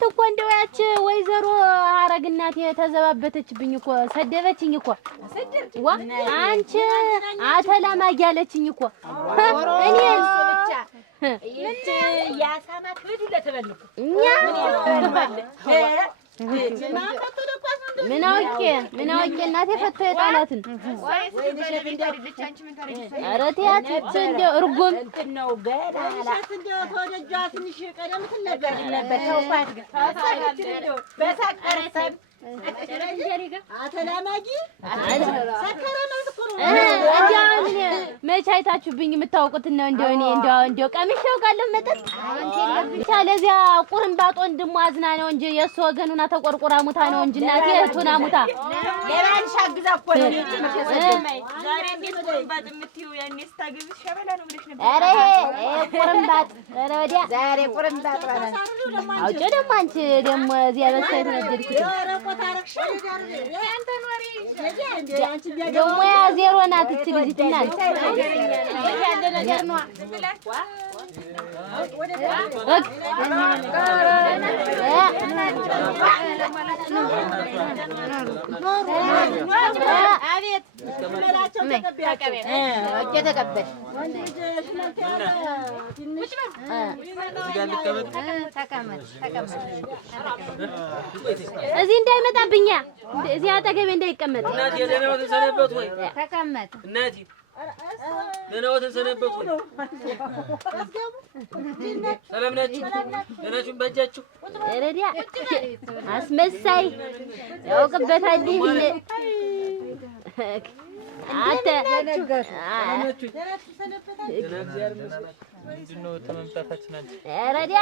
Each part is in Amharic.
ትናንት እኮ እንደው ያች ወይዘሮ ሐረግ እናቴ ተዘባበተችብኝ እኮ ሰደበችኝ እኮ ዋ አንቺ አተላማጊ አለችኝ እኮ እኔ እቺ ያሳማ ክብድ ለተበልኩ ምን አውቄ እናቴ ፈቶ የጣላትን ኧረ ተያት እንደው እርጉም ነው ገና እንደው ተወደጇ ትንሽ ቀደም ትነበር ተውባት ግን በሳቅ አረሰብ አተላማጊ ሰከረናት እኮ ነው መቼ አይታችሁብኝ የምታውቁት ነው እንደው ቀምሼው ቃለሁ መጠጥ ለዚያ ቁርምባጦ ወንድሟ አዝና ነው እንጂ የእሱ ወገኑና ተቆርቁራ ሙታ ነው እንጂ እናቴ እህቱና ሙታ ለባልሽ አግዛ እኮ ነው ዛሬ እንዴት ቁርምባጥ የምትይው ያኔ ስታግዝሽ ሸበላ ነው ብለሽ ነበር ኧረ ቁርምባጥ ኧረ ወዲያ ዛሬ ቁርምባጥ ማለት አውጪ ደግሞ አንቺ ደግሞ እዚያ በሳይት ነደድኩት ደግሞ ያ ዜሮ ናት እቺ ልጅ ትናንት ያለ ነገር ነው አቤት መላቸው ተቀበል እዚህ እንዳይመጣብኛ እዚህ አጠገቤ እንዳይቀመጥ እናቴ ደህና ወተሰነበት ወይ ተቀመጥ እናቴ ደህና ወተሰነበት ወይ ሰላም ናችሁ ደህና ናችሁ በእጃችሁ ረዲያ አስመሳይ ያውቅበታል ይሄ አንተ ምንድነው ተመምጣታችን አንቺ ረዲያ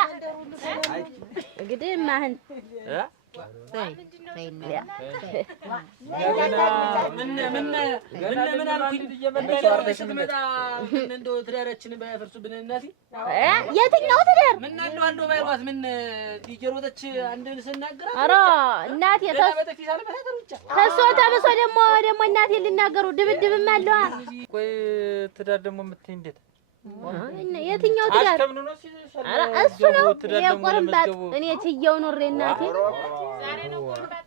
እንግዲህ ማህን ምን አልኩኝ ስትመጣ እንደው ትዳራችን ባያፈርሱብን እናቴ የትኛው ትዳር ምን እንደው አንዱ ባይሯት ምን ዲጀሮተች አንድን ስናገራ ኧረ እናቴ ተሶ ተብሶ ደግሞ እናቴ ሊናገሩ ድብድብም አለዋ ቆይ ትዳር ደግሞ የምትይ እንዴት የትኛው ትዳር ኧረ እሱ ነው የቆርምባጥ እኔ ችየው ኖሬ እናቴ ዛሬ ነው ቁርምባጥ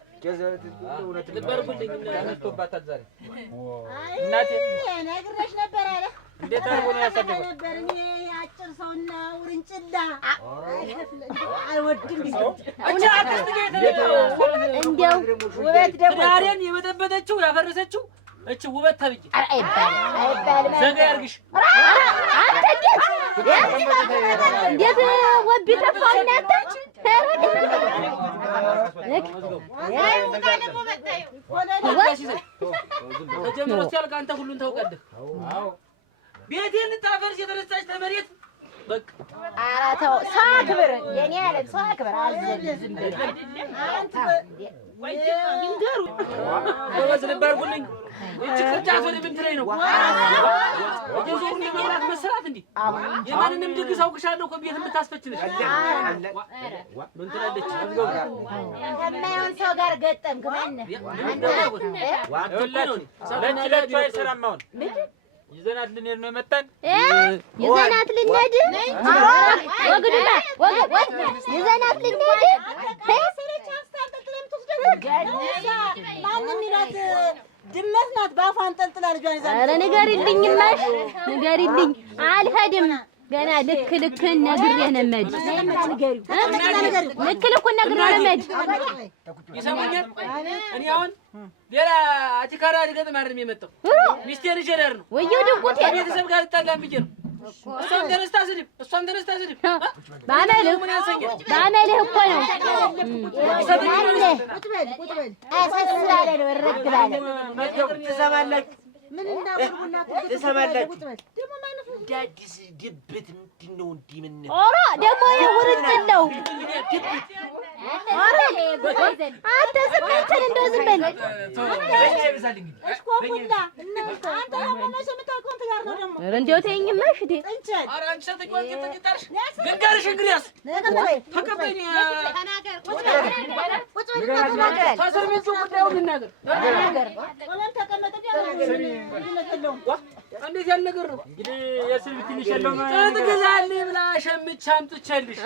ልበርኩልኝ እናቶባታል ዛሬ እናቴ ነግሬሽ ነበር አለ እንዴት አድርጎ ነው ያሳደገው ነበር እኔ አጭር ሰውና ውርንጭላ አልወድም አንቺ አክስት እንደው ውበት ደግሞ ዛሬን የበጠበጠችው ያፈረሰችው እቺ ውበት ተብዬ አይባልም ዘጋ ያርግሽ እንዴት ወቢ ተፋው እናንተ ተጀምሮ ሲያልቅ አንተ ሁሉን ታውቃለህ ቤቴን ልታፈርስ የተነሳች ተመሬት በቃ ኧረ ተው ሰው አክብር የኔ ያለ ሰው አክብር አልዘልዝም ይንገሩ ጎበዝ ልብ አድርጉልኝ እቺ ቅርጫት ወደ ምን ትለኝ ነው የዞሩ ለመብራት መሰራት እንዴ የማንንም ድግስ አውቅሻለሁ እኮ ቤት የምታስፈችልሽ ምን ትላለች አዝገው ከማይሆን ሰው ጋር ገጠምክ ማነህ ለጭለቹ አይሰራም አሁን ይዘናት ልንሄድ ነው የመጣን ይዘናት ልንሄድ ወግዱታ ይዘናት ልንሄድ ማንም ይላት ድመት ናት በአፏ አንጠልጥላ ልጇን ይዛ ኧረ ንገሪልኝማሽ ንገሪልኝ አልሄድም ገና ልክ ነግሬ ነው የምሄድ ልክ ልኩን ነግሬ ነው የምሄድ ይሰማኛል እኔ አሁን ሌላ አቲካራ ልገጥም አይደለም የመጣው ሚስቴር ጀደር ነው ወየው ድንቁት ቤተሰብ ጋር ልጣላም ብዬ ነው እሷም ተነስታ ስድብ ባመልህ እኮ ነው አሳስባለ ነው እረግ ባለ ትሰማላችሁ ምን እንዳወርቡና ትሰማላችሁ ደግሞ ማለት ነው ዳዲስ ድብት ምንድነው እንዲምን ኦራ ደግሞ የውርጭለው ኦራ አንተ ዝም ብለህ እንደው ዝም በል እስኮኩላ አንተ ደግሞ መሰምታው ትጋር ነው ደግሞ ኧረ እንደው ተይኝማ እሺ ኧረ አንቺ ሰጥቷት ተጥጣሽ ገንጋርሽ እንግዲያስ ተቀበይኝ ተናገር ቁጭ በል ተናገር ታሰርሚቱ ጉዳዩን እናገር ቆመን ተቀመጥ እንዴት ያለ ነገር ነው እንግዲህ የስልክ ትንሽ ያለው ጥጥ ግዛልኝ ብላ ሸምቼ አምጥቼልሽ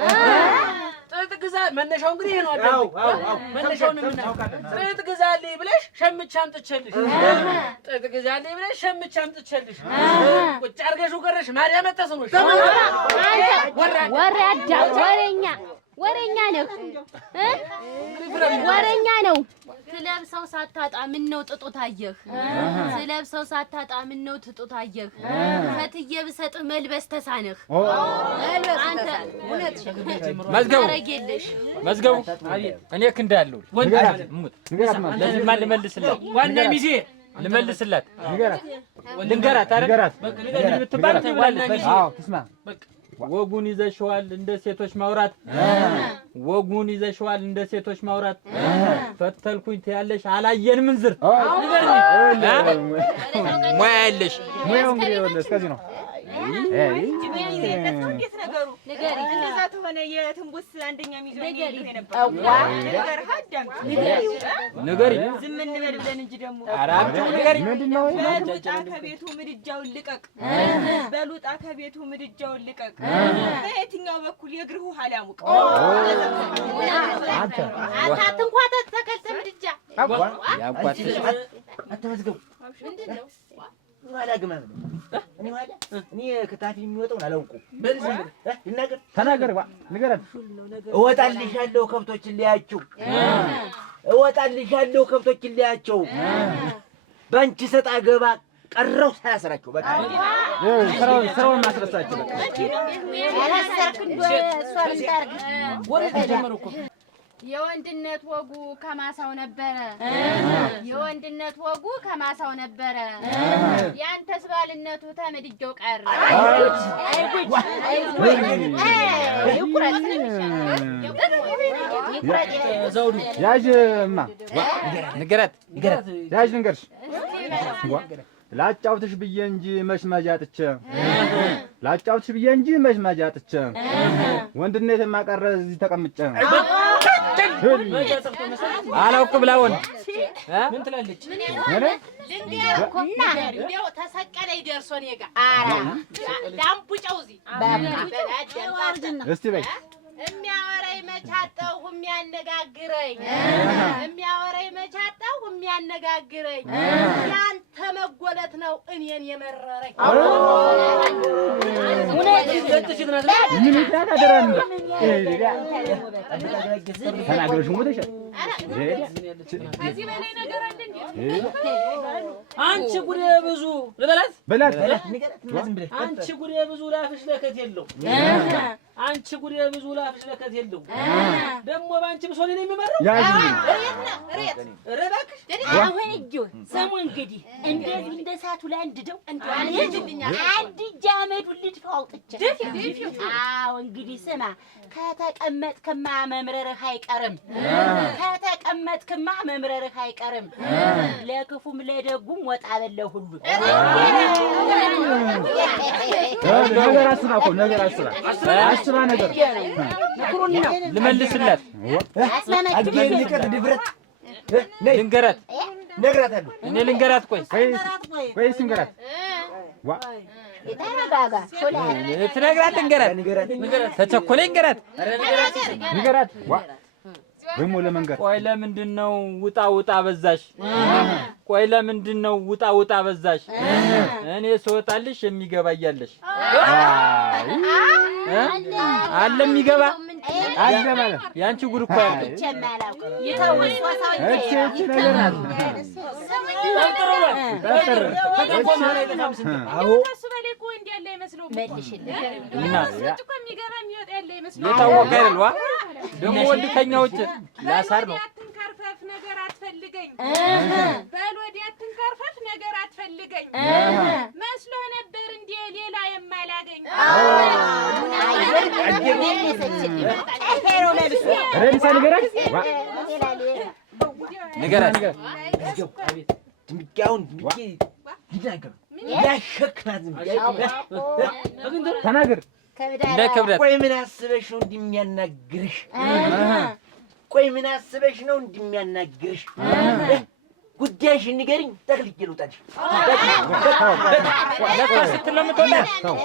ጥጥ ግዛ መነሻው እንግዲህ እንግዲህ ነው አይደል? መነሻውን ምን ጥጥ ግዛልኝ ብለሽ ሸምቼ አምጥቼልሽ ጥጥ ግዛልኝ ብለሽ ሸምቼ አምጥቼልሽ ቁጭ አድርገሽው ቀረሽ። ማርያም ተሰኖሽ ወሬኛ ነህ ወሬኛ ነው። ትለብሰው ሳታጣ ምን ነው ጥጡ ታየህ? ትለብሰው ሳታጣ ምን ነው ጥጡ ታየህ? ፈትዬ ብሰጥህ መልበስ ተሳነህ። አንተ እውነት መዝገቡ እኔ ክንዳለሁ ልመልስላት ዋና ሚዜ ልመልስላት ልንገራት አይደል ልትባል ትብላለች። አዎ ትስማ ወጉን ይዘሽዋል እንደ ሴቶች ማውራት ወጉን ይዘሽዋል እንደ ሴቶች ማውራት ፈተልኩኝ ትያለሽ አላየን ምንዝር ሙያ ያለሽ ሙያው እንግዲህ ወለ እስከዚህ ነው። እንዴት ነገሩ እንደዛ ተሆነ የትንቡስ አንደኛ ሚዜ ንገሪ ዝም እንበል ብለን እንጂ ደግሞ አራቱ ንገሪ ምንድነው? በሉጣ ከቤቱ ምድጃውን ልቀቅ በሉጣ ከቤቱ ምድጃውን ልቀቅ በየትኛው በኩል የእግርህ ውሃ ሊያሙቅ አንተ አትንኳተ ተከልተ ምድጃ ያቋጥሽ አትመዝገቡ ምንድነው? እኔ ከታፊ የሚወጣውን አላውቁም። ተናገር ንገረን። እወጣልሻለሁ ከብቶችን ሊያቸው እወጣልሻለሁ ከብቶችን ሊያቸው ባንቺ ሰጣ ገባ ቀረው ሳያሰራቸው በቃ ስራውን ማስረሳቸው በቃ ያላሰርክ እሷን ታርግ ወሬ ተጀመረ እኮ የወንድነት ወጉ ከማሳው ነበረ የወንድነት ወጉ ከማሳው ነበረ ያንተስ ባልነቱ ተመድጆ ቀረ። ዘውዱ ያጅማ ንገራት ያጅ ንገርሽ ላጫውትሽ ብዬ እንጂ መሽማጃ አጥቼ ላጫውትሽ ብዬ እንጂ መሽማጃ አጥቼ ወንድነት የማቀረ እዚህ ተቀምጬ አላውቅ ብላ ወንድ ምን ትላለች? ልንገርኩና እንደው ተሰቀለ ይደርሶ እኔ ጋር አራ ዳምቡጫው እዚህ እስቲ በይ የሚያወራኝ መቻጣው የሚያነጋግረኝ የሚያወራኝ መቻጣው የሚያነጋግረኝ ያንተ መጎለት ነው እኔን የመረረኝ። ምን ታደራን ተናገርሽ ሞተሽ ከዚህ በላይ ነገር አለ እንዴ? አንቺ ጉዴ ብዙ ልበላት በላት አንቺ ጉዴ ብዙ ላፍሽ ለከት የለው አንቺ ጉዴ ብዙ ላፍሽ ለከት የለው ደግሞ ባንቺ ብሶኔ ነው የሚመረው ረባክሽ አሁን እጆ ሰሙ እንግዲህ እንደዚህ እንደ ሳቱ ላይ አንድደው አንድ ጃመዱ ልድፈው አውጥቼ አዎ እንግዲህ ስማ ከተቀመጥክማ መምረርህ አይቀርም ከተቀመጥክማ መምረርህ አይቀርም ለክፉም ለደጉም ወጣ በለው ሁሉ ነገር አስባ እኮ ነገር አስባ ነገር ልመልስላት አግኝ ልቀር ድብረት ልንገራት ነግራታለሁ እኔ ልንገራት ቆይ ልንገራት ዋ የተረጋጋ ትነግራት ልንገራት ተቸኮለ ልንገራት ዋ ወይሞ ለመንገር ቆይ ለምንድነው ውጣ ውጣ በዛሽ ቆይ ለምንድነው ውጣ ውጣ በዛሽ እኔ ስወጣልሽ የሚገባ እያለሽ አለ የሚገባ አለ ማለት ያንቺ ጉድ እኮ የታወቀ አይደል ዋ ደግሞ ወንድ ከኛ ውጭ ላሳር ነው አትንከርፈፍ ነገር አትፈልገኝ በል ወዲያ አትንከርፈፍ ነገር አትፈልገኝ መስሎ ነበር እንዴ ሌላ የማላገኝ ንገራት ድምቂያውን ድምቂ ይናገር ያሸክናት ተናገር እንደ ክብረት ቆይ ምን አስበሽ ነው እንደሚያናግርሽ ቆይ ምን አስበሽ ነው እንደሚያናግርሽ ጉዳይሽን ንገሪኝ ጠቅልዬ ልውጣልሽ ለሷ ስትል ነው የምትወጣው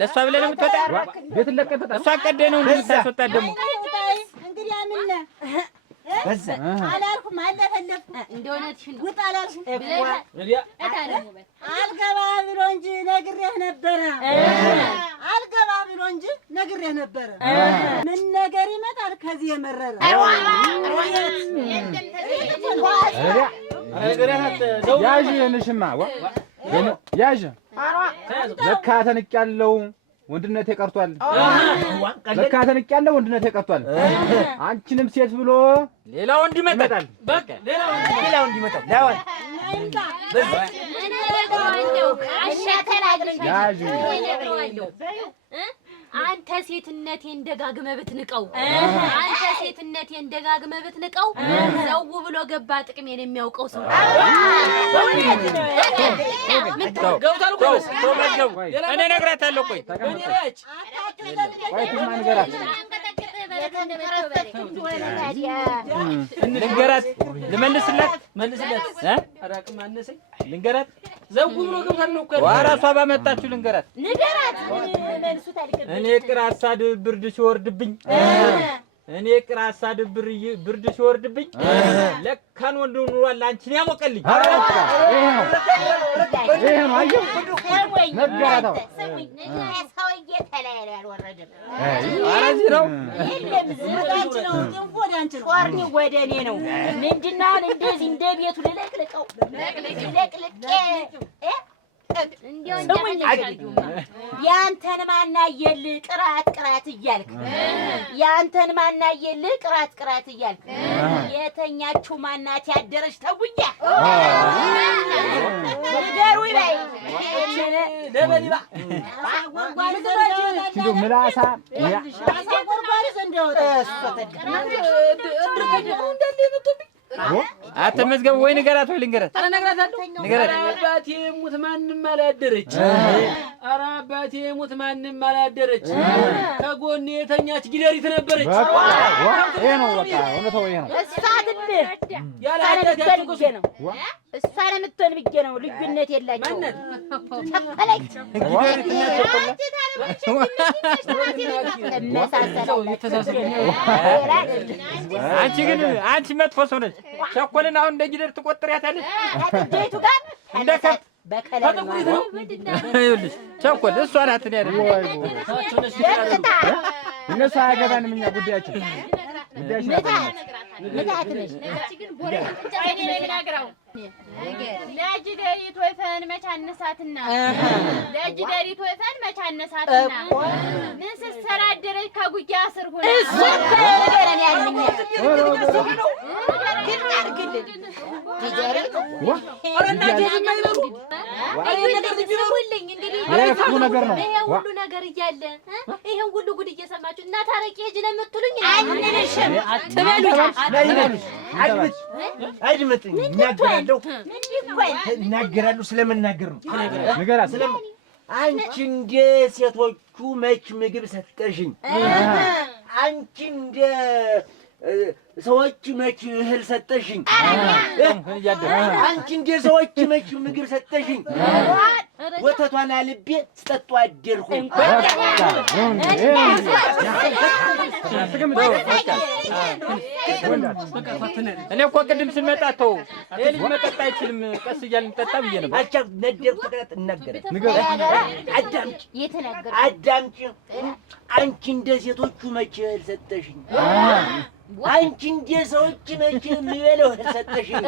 ለሷ ብለህ ነው የምትወጣው ቤት ለቀጥታ እሷ ቀደህ ነው እንድታስወጣት ደግሞ እንግዲህ አምነ በዛ አላልኩም አለፈለፍኩ እንደሆነትሽን ውጣ አላልኩም አልገባ ብሎ እንጂ ነግሬህ ነበረ አልገባ ብሎ እንጂ ነግሬህ ነበረ ምን ነገር ይመጣል ከዚህ የመረረ ያዥ እንሽማ ያዥ ለካ ተንቄያለሁ ወንድነቴ ቀርቷል ለካ ተንቄያለሁ ወንድነቴ ቀርቷል አንቺንም ሴት ብሎ ሌላ ወንድ ይመጣል በቃ ሌላ ወንድ ይመጣል ዳዋል ያዥ አንተ ሴትነቴን ደጋግመህ ብትንቀው አንተ ሴትነቴን ደጋግመህ ብትንቀው ዘው ብሎ ገባ ጥቅሜን የሚያውቀው ሰው እኔ እነግራታለሁ ቆይ ልንገራት ልመልስላት ልንገራት ዘው ብሎ ገብታል ነው እኮ እራሷ ባመጣችሁ ልንገራት እኔ ቅራሳ ብርድ ሲወርድብኝ እኔ ቅራሳ ብርድ ሲወርድብኝ ለካን ወንድ ኑሯል አንቺን ያሞቀልኝ ይሄ ነው አየሁ ነገራታው ሰውዬ ተለያለ ያልወረደ አራዚ ነው ጾርኒ ወደ እኔ ነው ምንድን ነው እንደዚህ እንደ ቤቱ ልለቅልቀው ያንተን ማናየል ቅራት እያልክ ያንተን ማናየል ቅራት እያልክ የተኛችሁ ማናት ያደረች ተውያ ንገሩ ይበይ ለበሊባ ሲዶ ምላሳ አትመዝገብ ወይ ንገራት ወይ ልንገራት አረ ነግራታለሁ ንገራት አባቴ ሙት ማንንም አላደረች አረ አባቴ ሙት ማንንም አላደረች ከጎኔ የተኛች ጊደሪት ነበረች ይሄ ነው በቃ እውነታው ይሄ ነው እሷ አይደል ያላደረች ነው እሷ ለምትሆን ብዬ ነው ልዩነት የላቸው ተፈለች አንቺ ግን አንቺ መጥፎ ሰው ነሽ ቸኮልን አሁን እንደ ጊደር ትቆጥሪያታለሽ ዴቱ ጋር እንደ ከብት በከለል ነው ይኸውልሽ ቸኮል እሷ ናት እኔ አይደል እነሱ አያገባንም እኛ ጉዳያችን ለጅደሪት ወይፈን መቻነሳትና ለጅደሪት ወይፈን መቻነሳትና ምን ስትሰራ አደረች ከጉያ ስር ሆነ እሱ ነገረን ያልኝ ሁሉ ነገር እያለ ይሄን ሁሉ ጉድ እየሰማችሁ እና ታረቂ ሂጂ ነው የምትሉኝ? አንንሽም አድምጥኝ እናገራለሁ ስለምናገር ነው ንገራት አንቺ እንደ ሴቶቹ መች ምግብ ሰጠሽኝ አንቺ እንደ ሰዎች መች እህል ሰጠሽኝ አንቺ እንደ ሰዎች መች ምግብ ሰጠሽኝ ወተቷን አልቤ ስጠጡ አደርኩኝ እኔ እኮ ቅድም ስንመጣ ተው ይሄ ልጅ መጠጥ አይችልም ቀስ እያልን እንጠጣ ብዬ ነበር አቻ ነደርኩ ተቀጥ አዳምጪ አንቺ እንደ ሴቶቹ መች እህል ሰጠሽኝ አንቺ እንደ ሰዎች መች የሚበለው እህል ሰጠሽኝ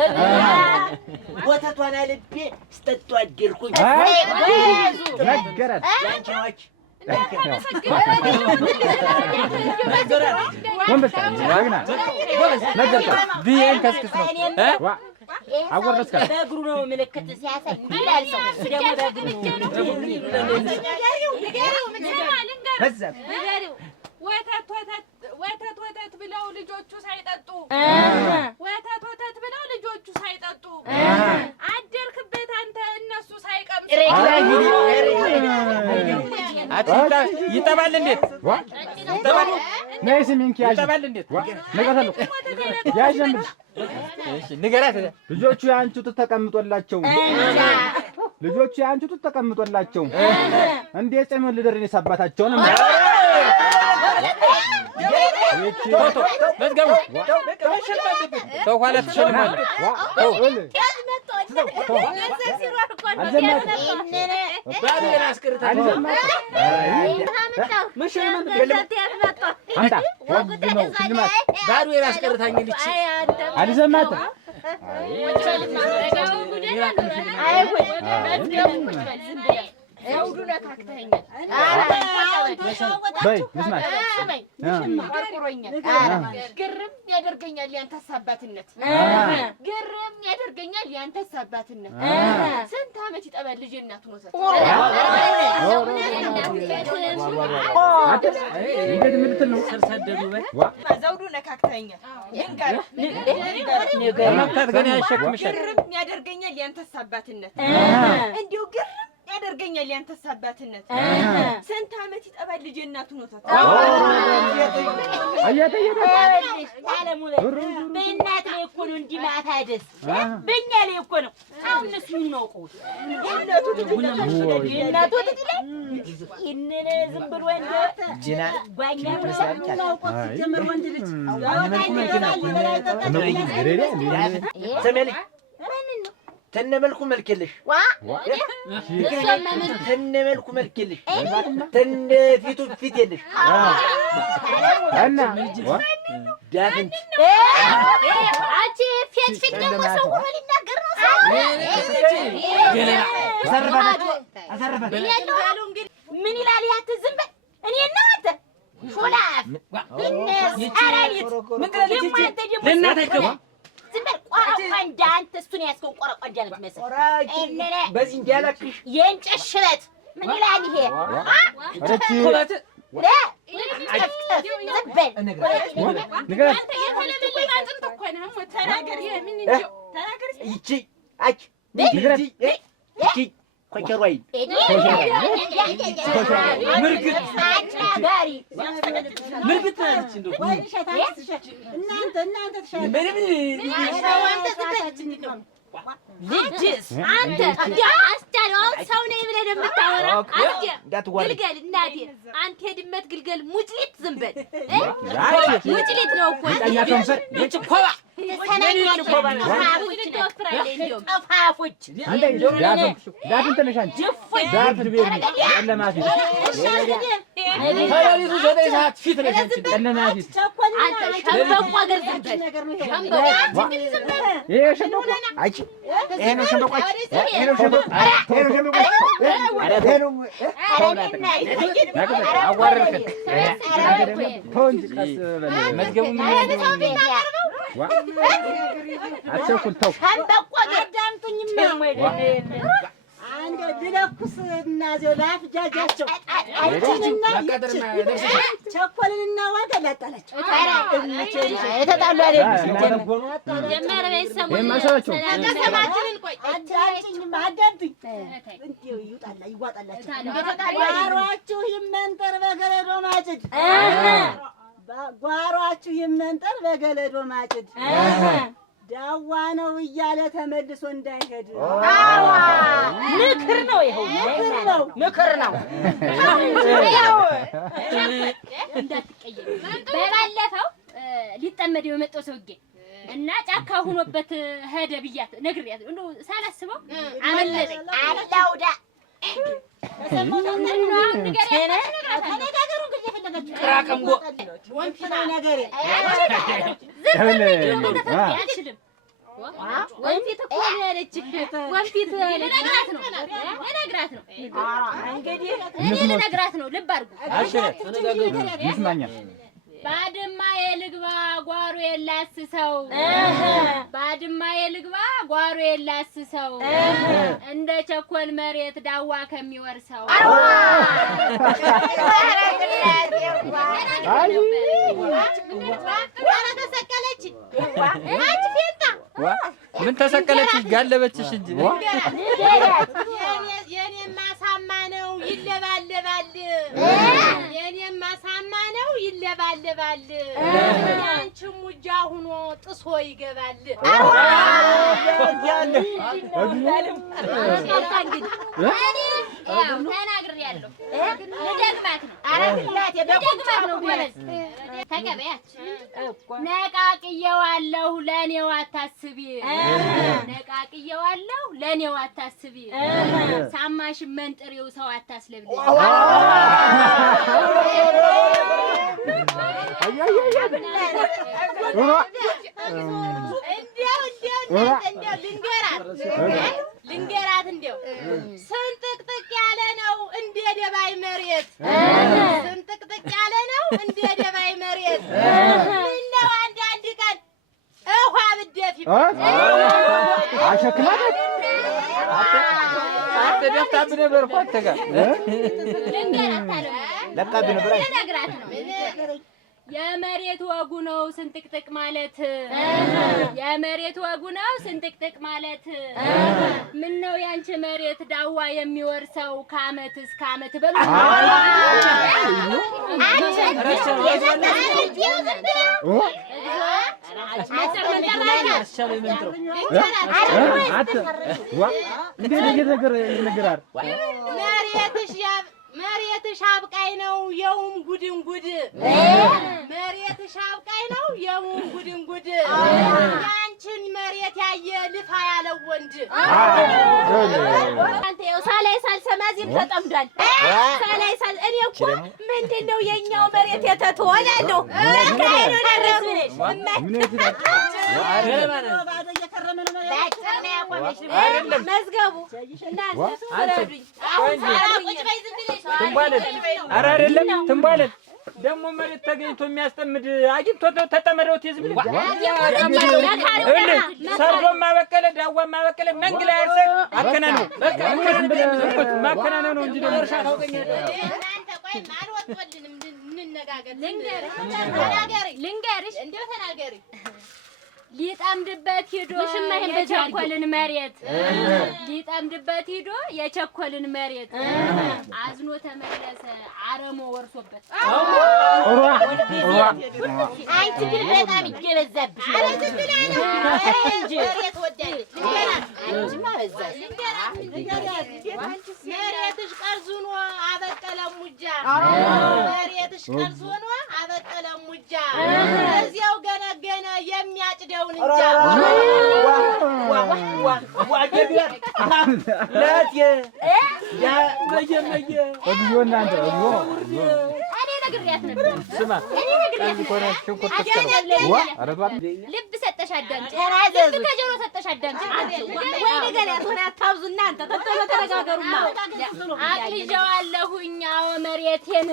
ወተቷን አልቤ ስጠጡ አደርኩኝ ነገራት ያንቺዎች ወንበሳ ነገራት ቢየን ከስክስ ነው አወረስካ በእግሩ ነው ምልክት ሲያሳይ ይላል ሰው ደግሞ በእግሩ ወተት ብለው ልጆቹ ሳይጠጡ ወተት ብለው ልጆቹ ሳይጠጡ አደርክበት አንተ እነሱ ሳይቀምሱ ይጠባል እንዴት ነይ ስሚንኪ ያዥ ይጠባል እንዴት ነገራታለሁ ያዥ እሺ ንገራት ልጆቹ ያንቺ ተቀምጦላቸው ልጆቹ ያንቺ ተቀምጦላቸው እንዴት ጸመን ልደርኔ ሳባታቸው ነው መዝገቡ መሸለም አለበት። ተው ኋላ ትሸልማለህ። ባዶዬን አስቀርታኝ ባዶዬን አስቀርታኝ ልጅ አልሰማትም። ዘውዱ ነካክተኸኛል። በይ ልስማሽ። ግርም ያደርገኛል ያንተስ አባትነት፣ ግርም ያደርገኛል ያንተስ አባትነት። ስንት ዓመት ይጠባል ልጅ እናቱ ነው። እንዴት ምን ልትል ነው? ስር ሰደዱ በይ ዘውዱ ነካክተኸኛል። መምታት ገና ያሸክምሻል። ግርም ያደርገኛል ያንተስ አባትነት፣ እንዲሁ ግርም ያደርገኛል ያንተስ አባትነት። ስንት ዓመት ይጠባል ልጅ እናቱ ነው። በእናት ላይ እኮ ነው እንዲህ ማታደስ፣ በእኛ ላይ እኮ ነው። አሁን እነሱ የሚያውቀው የእናቱ ይህንን ዝም ብሎ ጓኛ የምናውቀው ሲጀመር ወንድ ልጅ ተነመልኩ መልክልሽ ተነመልኩ መልክልሽ ተነፊቱ ፊት የለሽ እና ዳፍንት አንቺ ፊት ደግሞ ሰው ሆኖ ሊናገር ነው። ምን ይላል ያት ዝም በል እኔ ነው አንተ ሾላፍ አራኒት ለእናትህ ዝም በል ቆረቆንዳ አንተ እሱን ያዝከው ቆረቆንዳ ነው የምትመስል በዚህ እንዲያላክሽ የእንጨት ሽበት ምን ይላል ይሄ ኮቸሯይ ምርግጥ ልጅስ አንተ አስቻለው ሰው ነኝ ብለህ ነው የምታወራው? ግልገል እናቴ አንተ የድመት ግልገል ሙጭሊት ዝም በል። ሙጭሊት ነው እኮ አንድ ድለኩስ እና ዘላፍ ጃጃቸው ቸኮልንና ዋጋ ላጣላቸው የተጣሉ ጓሯችሁ ይመንጠር በገለዶ ማጭድ ጓሯችሁ ይመንጠር በገለዶ ማጭድ ዳዋ ነው እያለ ተመልሶ እንዳይሄድ ምክር ነው። ይኸው ምክር ነው። በባለፈው ሊጠመድ የመጣው ሰውዬ እና ጫካ ሆኖበት ሄደ ብያት ነግሬያት እንደው ሳላስበው አመለጠኝ። አላውዳ ወንፊት እኮ ነው ያለችህ። ወንፊት ልነግራት ነው እንግዲህ እኔ ልነግራት ነው። ልብ አድርጉ ይስማኛ ባድማ የልግባ ጓሮ የላስሰው ባድማ የልግባ ጓሮ የላስሰው እንደ ቸኮል መሬት ዳዋ ከሚወርሰው ምን ተሰቀለች? ጋለበችሽ እንጂ የኔማ ሳማ ነው ይለባለባል። የኔማ ሳማ ነው ይለባለባል። ያንቺም ሙጃ ሁኖ ጥሶ ይገባል። ተናግሬያለሁ። ልደግማት ነው። ኧረ እናቴ ልደግማት ነው። ጎበዝ ተቀበያች። ነቃቅዬዋለሁ ለኔው አታስቢ፣ ነቃቅዬዋለሁ ለኔው አታስቢ፣ ሳማሽ መንጥሪው ሰው አታስለብልኝ። ልንገራት እንደው ስንጥቅጥቅ ያለ ነው እንደ ደባይ መሬት፣ ስንጥቅጥቅ ያለ ነው እንደ ደባይ መሬት። ምነው አንዳንድ ቀን ውሃ ብትደፊ አሸክማት አትደፍታብህ ነበር እኮ አንተ ጋር ልንገራት አለ ለቃብህ ነበር። ልነግራት ነው። የመሬት ወጉ ነው ስንጥቅጥቅ ማለት፣ የመሬት ወጉ ነው ስንጥቅጥቅ ማለት። ምን ነው ያንቺ መሬት ዳዋ የሚወርሰው ከአመት እስከ አመት በሉ። መሬትሽ አብቃይ ነው የውም ጉድንጉድ፣ መሬትሽ አብቃይ ነው የውም ጉድንጉድ። ያንቺን መሬት ያየ ልፋ ያለው ወንድ አንተ ያው ሳላይ ሳልሰማ እዚህም ተጠምዷል። ሳላይ ሳል እኔ እኮ ምንድነው የኛው መሬት የተተወላለሁ ለካይ ነው ደረስልሽ መዝገቡ እናንተ ወረዱኝ። አሁን ቁጭ በይ ዝም ብለሽ ትንባለን። ኧረ አይደለም ትንባለን። ደግሞ መሬት ተገኝቶ የሚያስጠምድ አግኝቶ ተጠመደውት የዝም ብለህ ሰርዶም ማበቀለ ዳዋም ማበቀለ መንግላ ያርሰህ አከናነው በቃ ማከናነው ነው እንጂ ደግሞ እርሻ ታውቀኛለህ። እናንተ ቆይ አልወጣልንም እንነጋገር። ልንገርሽ እንደው ተናገሪ። ሊጠምድበት ሂዶ የቸኮልን መሬት ሊጠምድበት ሂዶ የቸኮልን መሬት አዝኖ ተመለሰ አረሞ ወርሶበት። አንቺ ግን በጣም ይገበዛብሽ። ኧረ ዝም ብለህ ነው እንጂ መሬት ወዳጅ አንቺማ በዛሽ። መሬትሽ ቀርዙኖ አበቀለ ሙጃ፣ መሬትሽ ቀርዙኖ አበቀለ ሙጃ። እዚያው ገነገነ የሚያጭደው ልብ ሰጠሽ አዳምጪ፣ ልብ ከጆሮ ሰጠሽ አዳምጪ። ወይ ነገር ያቶና ታብዙ እናንተ ተተሎ ተነጋገሩማ። አቅልጀዋለሁኝ አዎ መሬቴን፣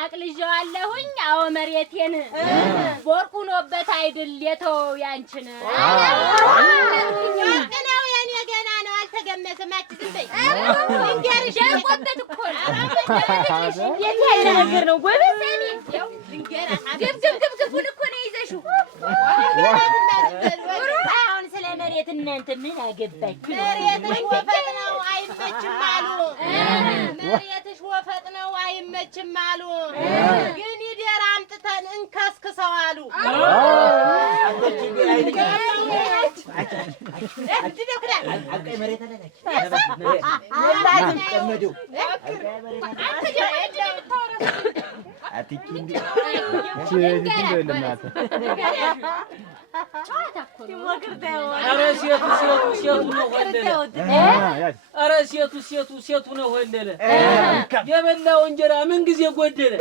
አቅልጀዋለሁኝ አዎ መሬቴን። ቦርቁ ኖበት አይደል የተወው ያንቺን። ነው የኔ ገና ነው አልተገመሰም። ዝም በይ ልንገርሽ፣ ደርቆበት እኮ ነው። የት ያለ ነገር ነው ጎበዝ? ግብግብግብግቡን እኮ ነው ይዘሽው። አሁን ስለ መሬት እናንተ ምን አገባኝ? መሬትሽ ወፈጥ ነው አይመችም አሉ፣ መሬትሽ ወፈጥ ነው አይመችም አሉ። ግን ይደር አምጥተን እንከስክሰው አሉ። ኧረ ሴቱ ነው ወለለ። የበላው እንጀራ ምን ጊዜ ጎደለ?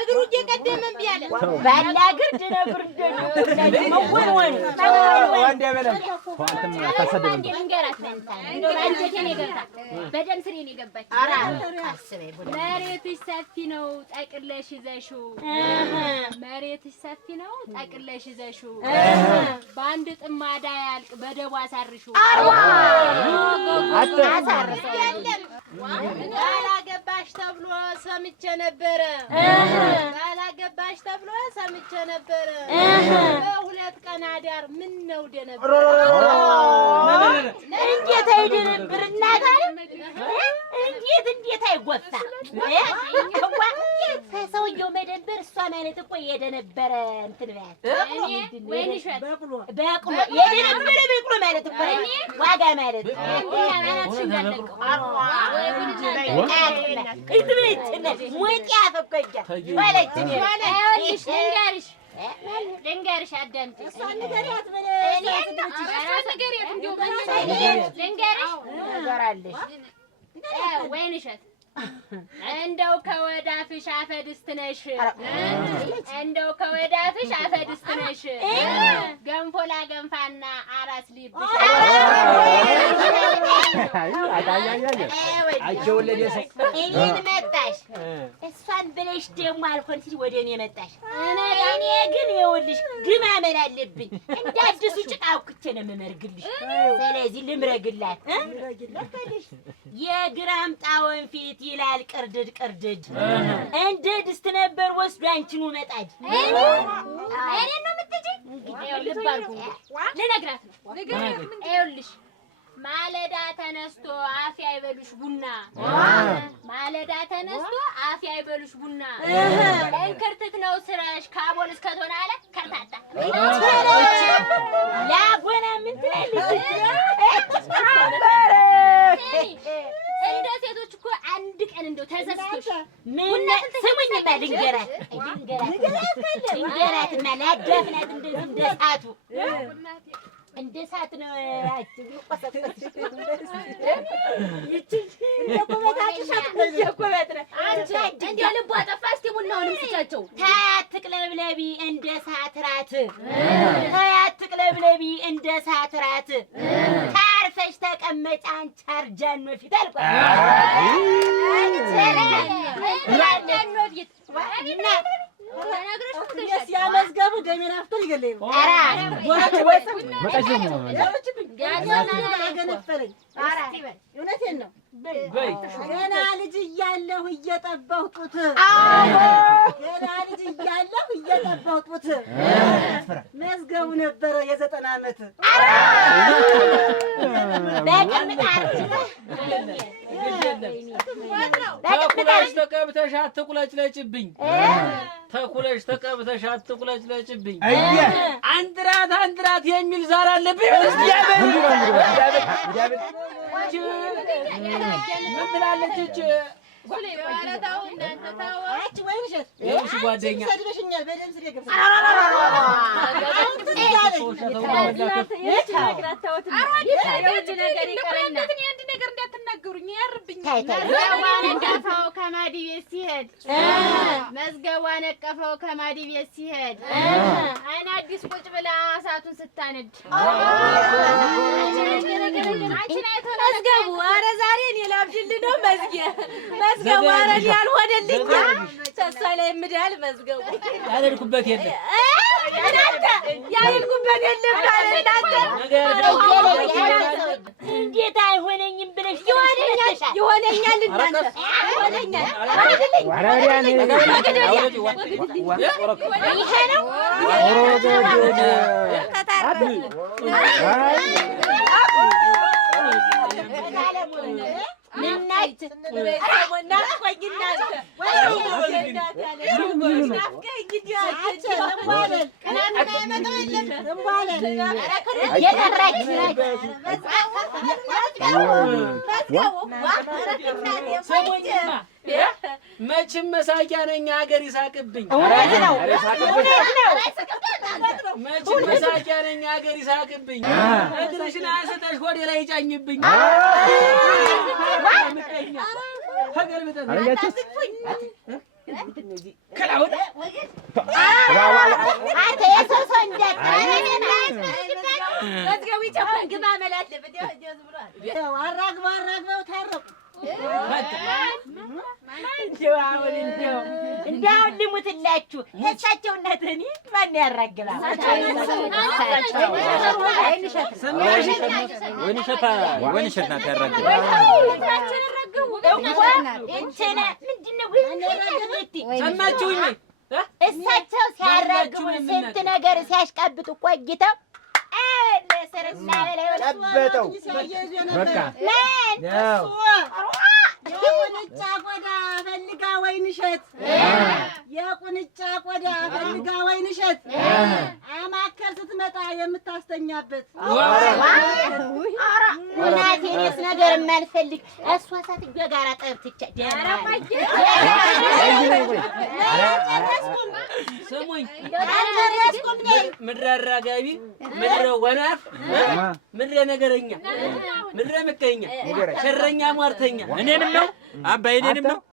እግሩ እየቀደመን ቢያለ ባላ ግርድ ነብር መሬትሽ ሰፊ ነው ጠቅለሽ ይዘሽው፣ መሬትሽ ሰፊ ነው ጠቅለሽ ይዘሽው። በአንድ ጥማዳ ያልቅ በደቡ አሳርሽው። አላገባሽ ገባሽ ተብሎ ሰምቼ ነበረ። ባላገባሽ ተብሎ ሰምቼ ነበረ። በሁለት ቀን አዳር ምን ነው ደነበር? እንዴት አይደነብር እናት አለ እንዴት አይጎፋ ሰውየው መደንበር እሷ ማለት እኮ የደነበረ እንትን በያት በቅሎ የደነበረ በቅሎ ማለት እኮ ዋጋ ማለት ልንገርሽ አዳምጪ። ወይንሸት እንደው ከወዳፍሽ አፈድስት ነሽ፣ እንደው ከወዳፍሽ አፈድስት ነሽ። ገንፎ ላገንፋና አራስ ሊብሽ እኔን መጣሽ እሷን ብለሽ ደግሞ አልሆን ሲል ወደ እኔ መጣሽ። እኔ ግን ይኸውልሽ ግማመን አለብኝ እንደ አዲሱ ጭቃ አውክቼ ነው የምመርግልሽ። ስለዚህ ልምረግላት የግራምጣ ወንፊት ይላል ቅርድድ ቅርድድ እንደ ድስት ነበር ወስዶ አንቺኑ መጣድ። እኔን ነው የምትጅኝ? ልብ አድርጉ ልነግራት ነው። ይኸውልሽ ማለዳ ተነስቶ አፍ አይበሉሽ ቡና፣ ማለዳ ተነስቶ አፍ አይበሉሽ ቡና። እንክርትት ነው ስራሽ ካቦን እስከቶና አለ ከርታታ ላጎና ምን ትላለች? እንደ ሴቶች እኮ አንድ ቀን እንደው ተሰስቶሽ ምን ስሙኝማ ድንገራትማ ላዳፍናት እንደዚህ እንደ ሰዓቱ እንደ ሰዓት ነው ያቺ ቆሰቆሰ ይቺ እንደ ልቧ ጠፋ። እስኪ ቡናውንም ስጫቸው። ታትቅለብለቢ እንደ ሰዓት ራት ታትቅለብለቢ እንደ ሰዓት ራት ታርፈሽ ተቀመጭ አንቺ አርጃኖ ፊት አልኳት። አርጃኖ ፊት ያመዝገቡ ደሜን አፍቶን ይገለኝ ነው። እውነቴን ነው። ገና ልጅ እያለሁ እየጠባሁ ጡት መዝገቡ ነበረ የ90 ዓመት ተኩለሽ ተቀብተሽ አትቁለጭለጭብኝ። ተኩለሽ ተቀብተሽ አትቁለጭለጭብኝ። አንጥራት የሚል ዛር አለብኝ። ምን ትላለች እች ጓደኛ ነቀፈው ከማዲ ቤት ሲሄድ መዝገቧ ነቀፈው ከማዲ ቤት ሲሄድ አይን አዲስ ቁጭ ብላ እሳቱን ስታነድ መዝገቡ ኧረ ዛሬ እኔ ላብድልህ ነው መዝገቡ ኧረ እኔ አልሆነልኝ ተስፋ ላይ ምዳል መዝገቡ ያልሄድኩበት የለም ያልሄድኩበት የለም እናንተ እንዴት አይሆነኝም ብለሽ ይሆነኛል እናንተ ይሆነኛል መቼም መሳቂያ ነኝ ሀገር ይሳቅብኝ። መቼም መሳቂያ ነኝ ሀገር ይሳቅብኝ። እግርሽን አንስተሽ ሆዴ ላይ ይጫኝብኝ። አራግበው ታረቁ። እንደው ልሙትላችሁ የእሳቸው እናት እኔ ማን ያራግባል? ወይንሸት ናት ያራግባል። እንትና ምንድን ነው ሰማችሁኝ? እሳቸው ሲያረግቡ ስንት ነገር ሲያሽቀብጡ ቆይተው ለስርና ጨበጠው በቃ የቁንጫ ቆዳ ፈልጋ ወይንሸት የቁንጫ ቆዳ ፈልጋ ወይንሸት አማከር ስትመጣ የምታስተኛበት እናቴንስ ነገር የማልፈልግ እሷ ሳትገ ጋራ ጠብትቻ ስሙኝ ምድረ አራጋቢ ምድረ ወናፍ ምድረ ነገረኛ ምድረ ምቀኛ ሸረኛ ሟርተኛ እኔንም ነው አባይ እኔንም ነው